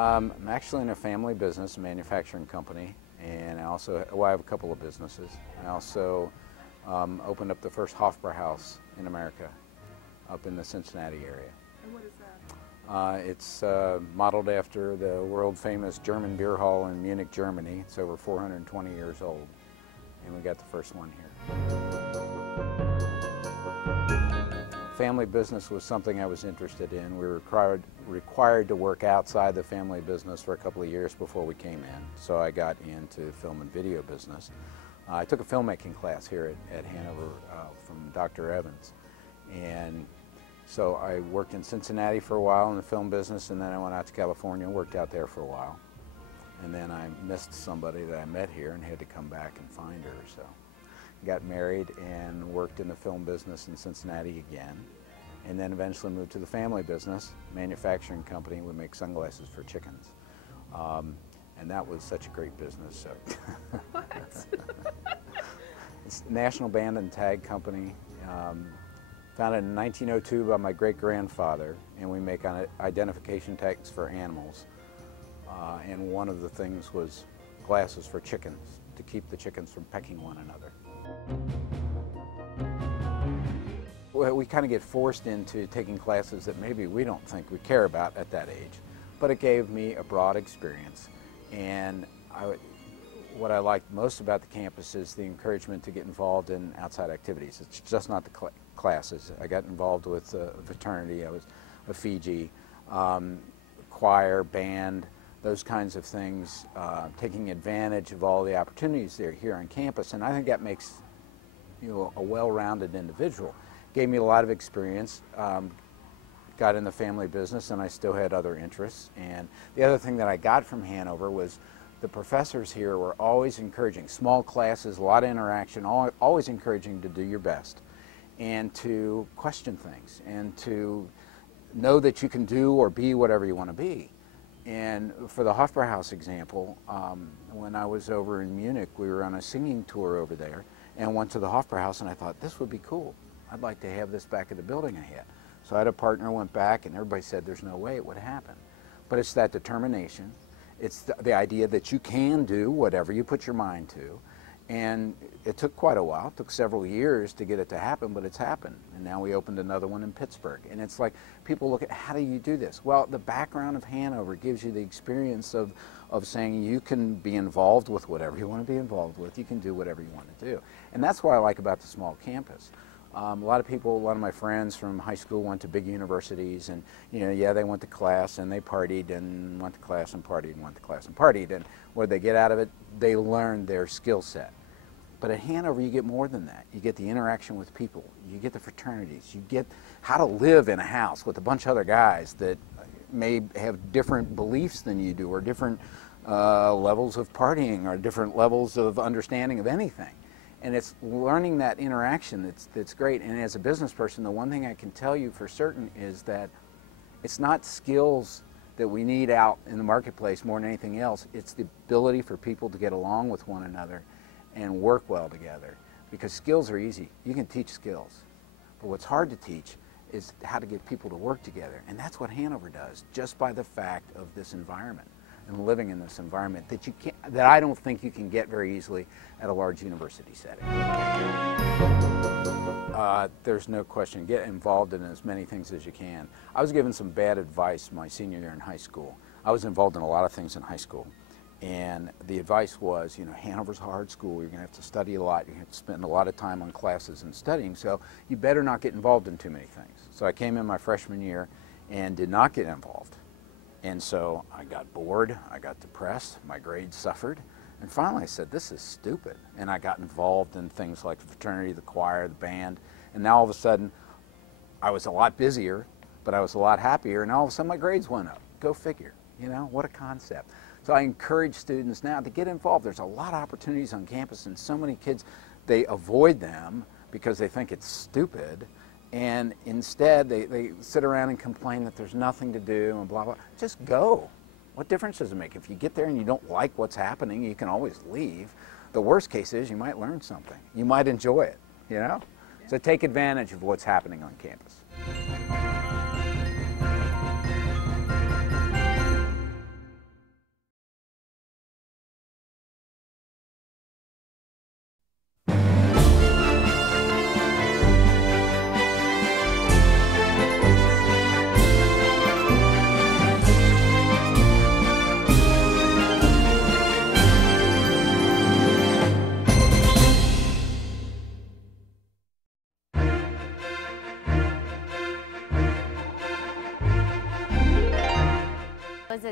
I'm actually in a family business, a manufacturing company, and I have a couple of businesses. I also opened up the first Hofbrauhaus in America up in the Cincinnati area. And what is that? It's modeled after the world-famous German beer hall in Munich, Germany. It's over 420 years old, and we got the first one here. Family business was something I was interested in. We were required to work outside the family business for a couple of years before we came in, so I got into film and video business. I took a filmmaking class here at Hanover from Dr. Evans, and so I worked in Cincinnati for a while in the film business, and then I went out to California and worked out there for a while. And then I missed somebody that I met here and had to come back and find her. So I got married and worked in the film business in Cincinnati again, and then eventually moved to the family business, manufacturing company. We make sunglasses for chickens. And that was such a great business. So. What? It's a national band and tag company. Founded in 1902 by my great-grandfather, and we make identification tags for animals. And one of the things was glasses for chickens, to keep the chickens from pecking one another. Well, we kind of get forced into taking classes that maybe we don't think we care about at that age, but it gave me a broad experience. And what I liked most about the campus is the encouragement to get involved in outside activities. It's just not the classes. I got involved with a fraternity. I was a Fiji, choir, band, those kinds of things, taking advantage of all the opportunities that are here on campus. And I think that makes you a well-rounded individual. Gave me a lot of experience. Got in the family business, and I still had other interests. And the other thing that I got from Hanover was the professors here were always encouraging. Small classes, a lot of interaction, always encouraging to do your best and to question things and to know that you can do or be whatever you want to be. And for the Hofbrauhaus example, when I was over in Munich, we were on a singing tour over there and went to the Hofbrauhaus, and I thought, this would be cool. I'd like to have this back at the building I had. So I had a partner, went back, and everybody said there's no way it would happen. But it's that determination. It's the idea that you can do whatever you put your mind to. And it took quite a while. It took several years to get it to happen, but it's happened. And now we opened another one in Pittsburgh. And it's like, people look at, how do you do this? Well, the background of Hanover gives you the experience of saying you can be involved with whatever you want to be involved with. You can do whatever you want to do. And that's what I like about the small campus. A lot of my friends from high school went to big universities, and yeah, they went to class and they partied and went to class and partied and went to class and partied, and what did they get out of it? They learned their skill set. But at Hanover, you get more than that. You get the interaction with people, you get the fraternities, you get how to live in a house with a bunch of other guys that may have different beliefs than you do, or different levels of partying, or different levels of understanding of anything. And it's learning that interaction that's great. And as a business person, the one thing I can tell you for certain is that it's not skills that we need out in the marketplace more than anything else. It's the ability for people to get along with one another and work well together. Because skills are easy. You can teach skills. But what's hard to teach is how to get people to work together. And that's what Hanover does, just by the fact of this environment and living in this environment that I don't think you can get very easily at a large university setting. There's no question. Get involved in as many things as you can. I was given some bad advice my senior year in high school. I was involved in a lot of things in high school, and the advice was, Hanover's a hard school. You're going to have to study a lot. You're going to have to spend a lot of time on classes and studying, so you better not get involved in too many things. So I came in my freshman year and did not get involved. And so I got bored, I got depressed, my grades suffered, and finally I said, this is stupid. And I got involved in things like the fraternity, the choir, the band, and now all of a sudden I was a lot busier, but I was a lot happier, and all of a sudden my grades went up. Go figure, what a concept. So I encourage students now to get involved. There's a lot of opportunities on campus, and so many kids, they avoid them because they think it's stupid. And instead, they sit around and complain that there's nothing to do and blah, blah. Just go. What difference does it make? If you get there and you don't like what's happening, you can always leave. The worst case is you might learn something. You might enjoy it, Yeah. So take advantage of what's happening on campus.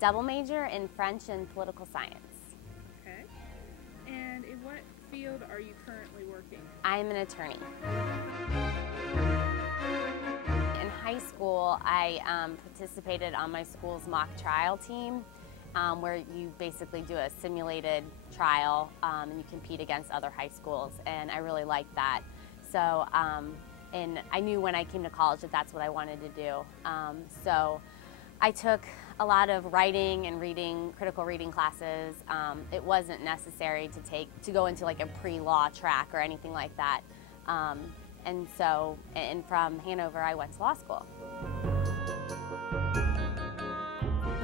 double major in French and political science. Okay. And in what field are you currently working? I'm an attorney. In high school, I participated on my school's mock trial team, where you basically do a simulated trial and you compete against other high schools, and I really liked that. So, and I knew when I came to college that that's what I wanted to do. So I took a lot of writing and reading, critical reading classes. It wasn't necessary to go into like a pre-law track or anything like that. And from Hanover, I went to law school.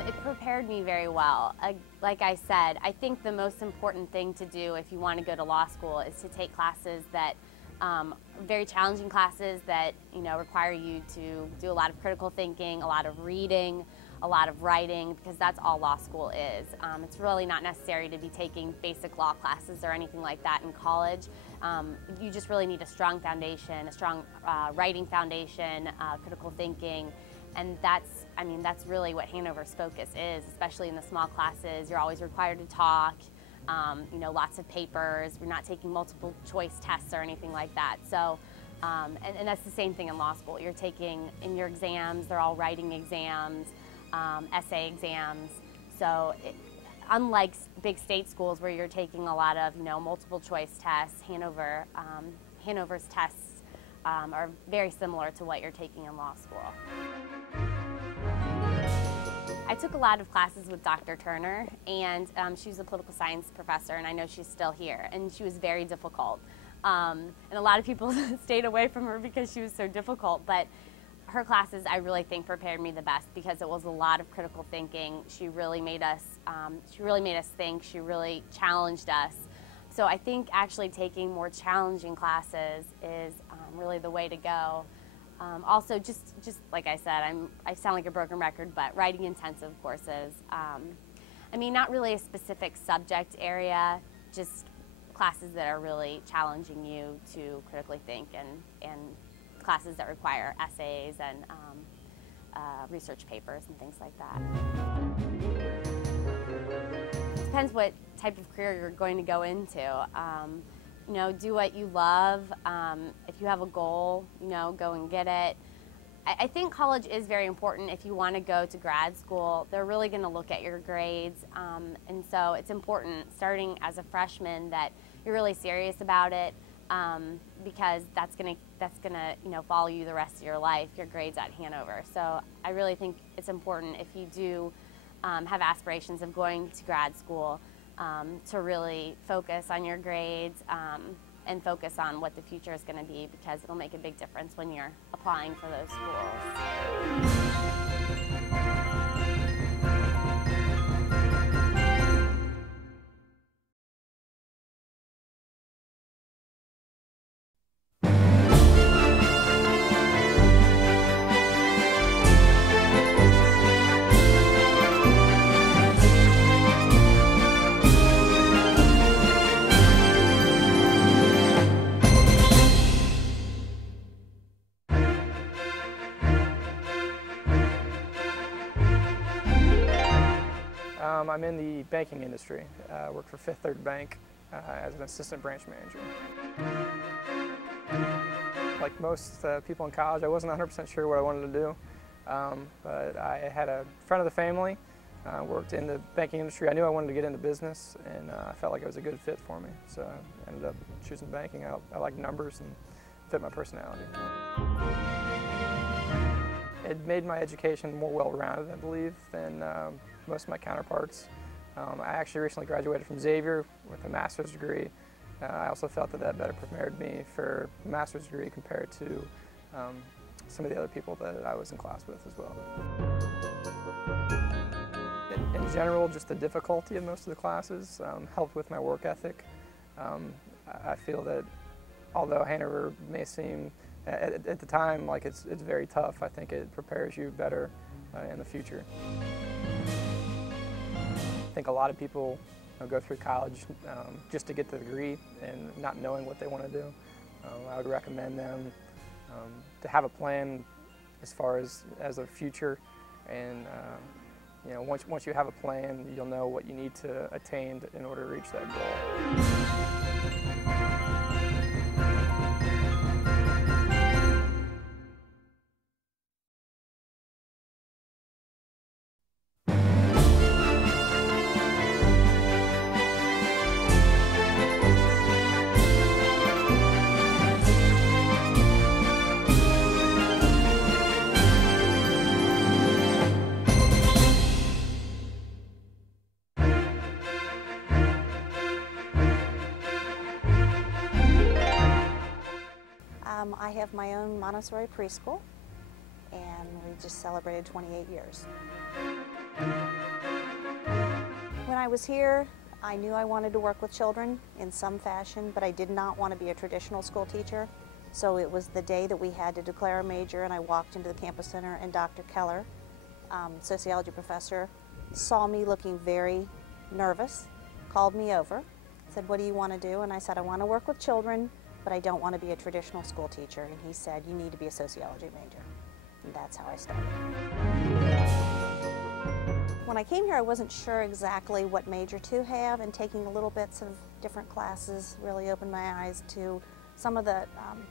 It prepared me very well. Like I said, I think the most important thing to do if you want to go to law school is to take classes that, very challenging classes that require you to do a lot of critical thinking, a lot of reading, a lot of writing, because that's all law school is. It's really not necessary to be taking basic law classes or anything like that in college. You just really need a strong foundation, a strong writing foundation, critical thinking, and that's really what Hanover's focus is, especially in the small classes. You're always required to talk, lots of papers. We're not taking multiple choice tests or anything like that. So, and that's the same thing in law school. You're taking, in your exams, they're all writing exams, essay exams. So unlike big state schools where you're taking a lot of multiple choice tests, Hanover's tests are very similar to what you're taking in law school. I took a lot of classes with Dr. Turner, and she was a political science professor, and I know she's still here, and she was very difficult. And a lot of people stayed away from her because she was so difficult, but her classes I really think prepared me the best because it was a lot of critical thinking. She really made us think. She really challenged us. So I think actually taking more challenging classes is really the way to go. Also, just like I said, I sound like a broken record, but writing intensive courses. Not really a specific subject area, just classes that are really challenging you to critically think, and classes that require essays and research papers and things like that. It depends what type of career you're going to go into. Do what you love. If you have a goal, go and get it. I think college is very important if you want to go to grad school. They're really going to look at your grades, and so it's important starting as a freshman that you're really serious about it, because that's gonna follow you the rest of your life, your grades at Hanover. So I really think it's important if you do have aspirations of going to grad school, to really focus on your grades and focus on what the future is going to be, because it'll make a big difference when you're applying for those schools. I'm in the banking industry. I work for Fifth Third Bank as an assistant branch manager. Like most people in college, I wasn't 100% sure what I wanted to do, but I had a friend of the family, worked in the banking industry. I knew I wanted to get into business, and I felt like it was a good fit for me, so I ended up choosing banking. I like numbers and fit my personality. It made my education more well-rounded, I believe, than most of my counterparts. I actually recently graduated from Xavier with a master's degree. I also felt that better prepared me for a master's degree compared to some of the other people that I was in class with as well. In general, just the difficulty of most of the classes helped with my work ethic. I feel that although Hanover may seem at the time like it's very tough, I think it prepares you better in the future. I think a lot of people go through college just to get the degree and not knowing what they want to do. I would recommend them to have a plan as far as their future, and You know, once you have a plan, you'll know what you need to attain in order to reach that goal. I have my own Montessori Preschool, and we just celebrated 28 years. When I was here, I knew I wanted to work with children in some fashion, but I did not want to be a traditional school teacher. So it was the day that we had to declare a major, and I walked into the campus center, and Dr. Keller, sociology professor, saw me looking very nervous, called me over, said, "What do you want to do?" And I said, "I want to work with children, but I don't want to be a traditional school teacher." And he said, "You need to be a sociology major." And that's how I started. When I came here, I wasn't sure exactly what major to have, and taking a little bits of different classes really opened my eyes to some of the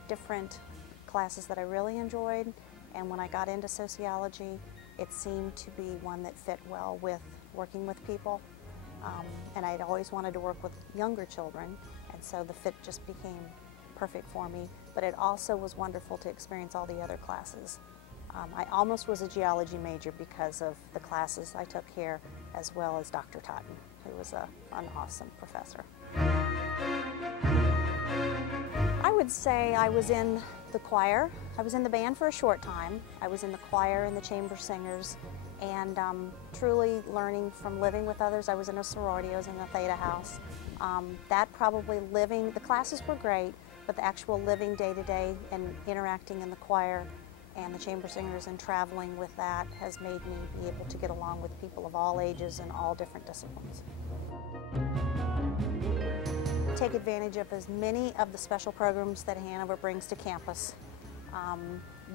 different classes that I really enjoyed. And when I got into sociology, it seemed to be one that fit well with working with people. And I'd always wanted to work with younger children, and so the fit just became perfect for me. But it also was wonderful to experience all the other classes. I almost was a geology major because of the classes I took here, as well as Dr. Totten, who was an awesome professor. I would say I was in the choir. I was in the band for a short time. I was in the choir and the chamber singers, and truly learning from living with others. I was in a sorority, I was in the Theta House. That probably living, the classes were great, but the actual living day to day and interacting in the choir and the chamber singers and traveling with that has made me be able to get along with people of all ages and all different disciplines. Take advantage of as many of the special programs that Hanover brings to campus.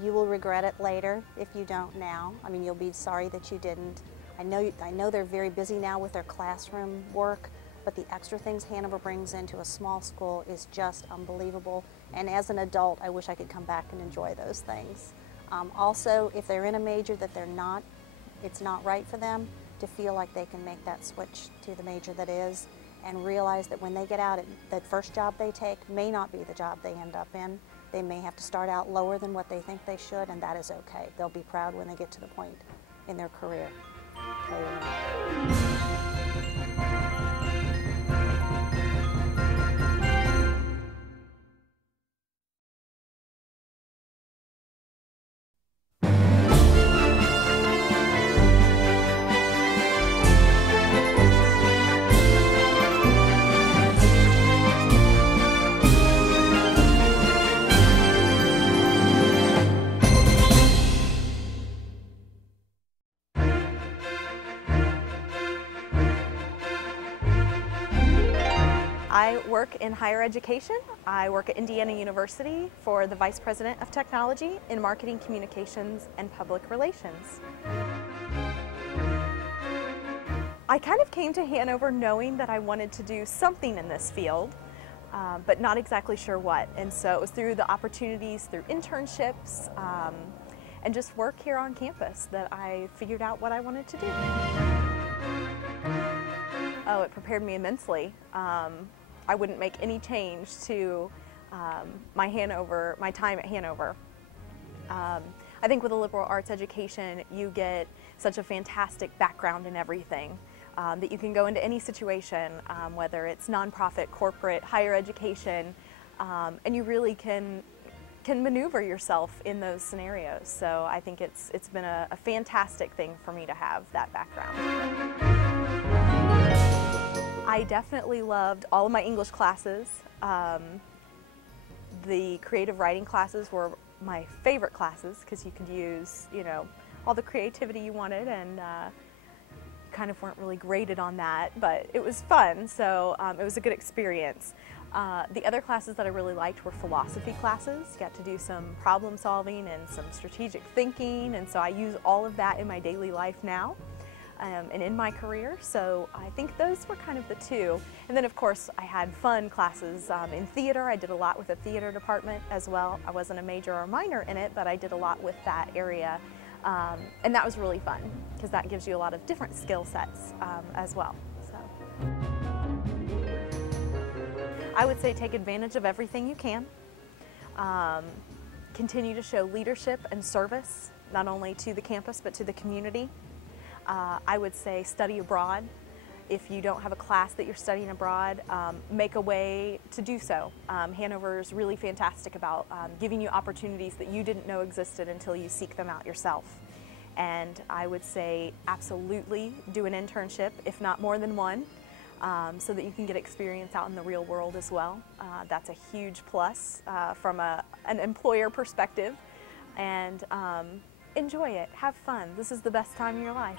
You will regret it later if you don't now. I mean, you'll be sorry that you didn't. I know they're very busy now with their classroom work, but the extra things Hanover brings into a small school is just unbelievable. And as an adult, I wish I could come back and enjoy those things. Also, if they're in a major that it's not right for them, to feel like they can make that switch to the major that is, and realize that when they get out, that first job they take may not be the job they end up in. They may have to start out lower than what they think they should, and that is okay. They'll be proud when they get to the point in their career. I work in higher education. I work at Indiana University for the Vice President of Technology in Marketing, Communications, and Public Relations. I kind of came to Hanover knowing that I wanted to do something in this field, but not exactly sure what. And so it was through the opportunities, through internships, and just work here on campus that I figured out what I wanted to do. Oh, it prepared me immensely. I wouldn't make any change to my time at Hanover. I think with a liberal arts education, you get such a fantastic background in everything that you can go into any situation, whether it's nonprofit, corporate, higher education, and you really can maneuver yourself in those scenarios. So I think it's been a fantastic thing for me to have that background. I definitely loved all of my English classes. The creative writing classes were my favorite classes because you could use, all the creativity you wanted, and kind of weren't really graded on that, but it was fun, so it was a good experience. The other classes that I really liked were philosophy classes. Got to do some problem solving and some strategic thinking, and so I use all of that in my daily life now. and in my career. So I think those were kind of the two. And then of course I had fun classes in theater. I did a lot with the theater department as well. I wasn't a major or minor in it, but I did a lot with that area. And that was really fun because that gives you a lot of different skill sets as well. So I would say take advantage of everything you can. Continue to show leadership and service, not only to the campus but to the community. I would say study abroad. If you don't have a class that you're studying abroad, make a way to do so. Hanover is really fantastic about giving you opportunities that you didn't know existed until you seek them out yourself. And I would say absolutely do an internship, if not more than one, so that you can get experience out in the real world as well. That's a huge plus from an employer perspective. And enjoy it, have fun. This is the best time of your life.